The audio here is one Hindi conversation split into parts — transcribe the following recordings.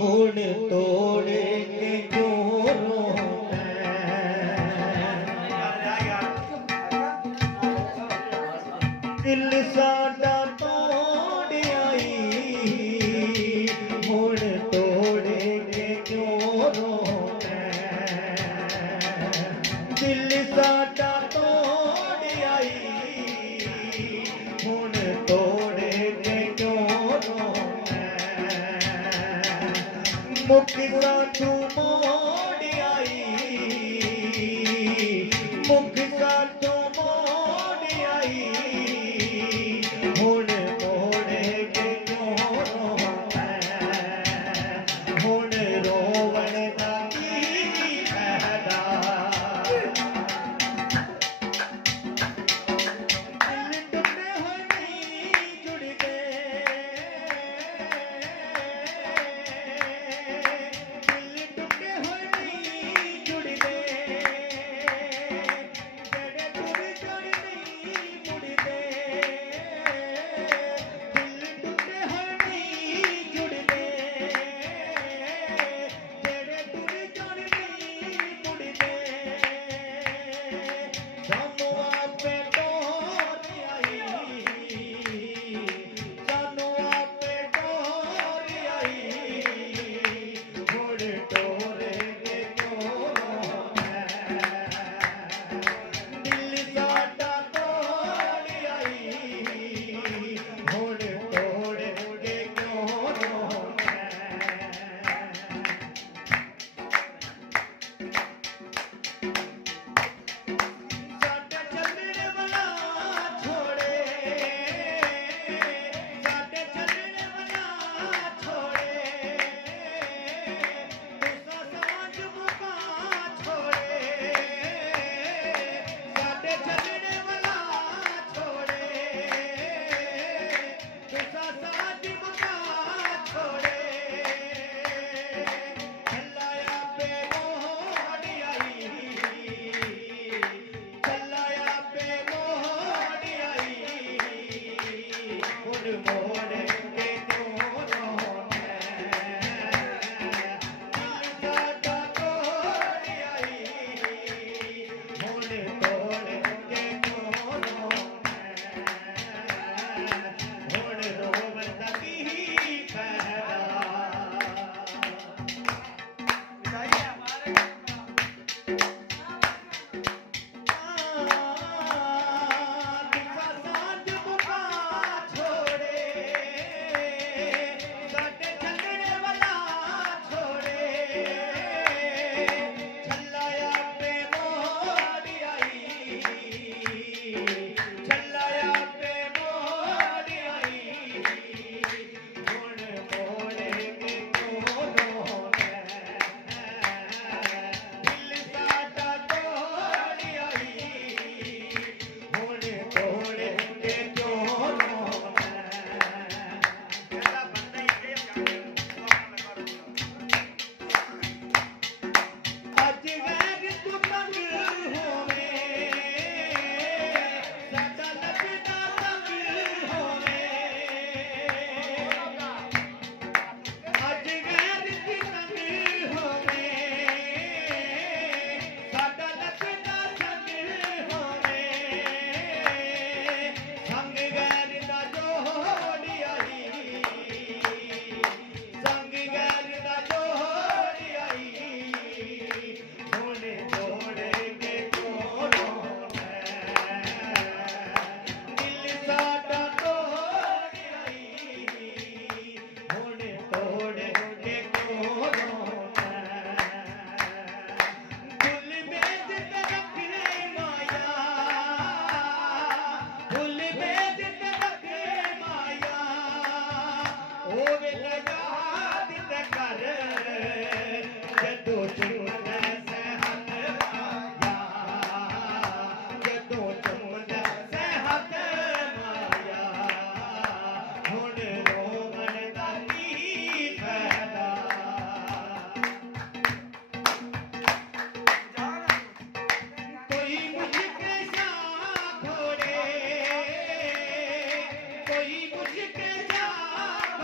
हुण तोड़ के क्यों रोना दिल साडा तोड़ आई हुण तोड़ के क्यों रोना दिल साडा तोड़ आई हुण तोड़ के क्यों रोना मुखसा तू मोड़ आई मुखसा तू मोड़ आई हुण मोड़ के क्यों रोना हुण रोवण दा की फायदा दिल टुटे होए नहीं जुड़दे दिल टुटे होए नहीं जुड़दे जड़े तुर जड़ नहीं मुड़दे दिल टुटे होए नहीं जुड़दे जड़े तुर जड़ नहीं मुड़दे सानू आपे तोड़ आई सानू आपे तोड़ आई हुण तोड़ के क्यों रोना दिल साडा तोड़ आई हुण तोड़ के क्यों रोना साडे चलण वाला छोड़े साडे चलण वाला छोड़े तुसा साँझ मुका छोड़े साडे चलण वाला छोड़े तुसा साँझ मुका छोड़े चलाया पे मोड़ आई चलाया पे मोड़ आई हुण मोड़ के क्यों रोना दिल साडा तोड़ आई हुण तोड़ के क्यों रोना हुण रोवण दा की फायदा तुसा साँझ मुका छोड़े साडे चलण वाला छोड़े चलाया पे मोड़ आई चलाया पे मोड़ आई हुण मोड़ के क्यों रोना दिल साडा तोड़ आई हुण तोड़ के क्यों रोना अज वैर तू तंग होवे साडा लगदा तंग होवे अज वैर तू तंग होवे साडा लगदा तंग होवे संग वैर दा जोड़ आई संग वैर दा जोड़ आई हुण तोड़ के क्यों रोना दिल साडा तोड़ आई हुण तोड़ के क्यों रोना फुल मेज ते रखे माया फुल मेज ते रखे माया ओ वेला याद ते कर जदों चुमदा से हथ माया जदों चुमदा से हथ माया हुण रोवण दा की फायदा कोई मुझके साथ छोड़े कोई मुझके साथ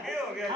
ਅੱਗੇ ਹੋ ਗਿਆ ਜੀ।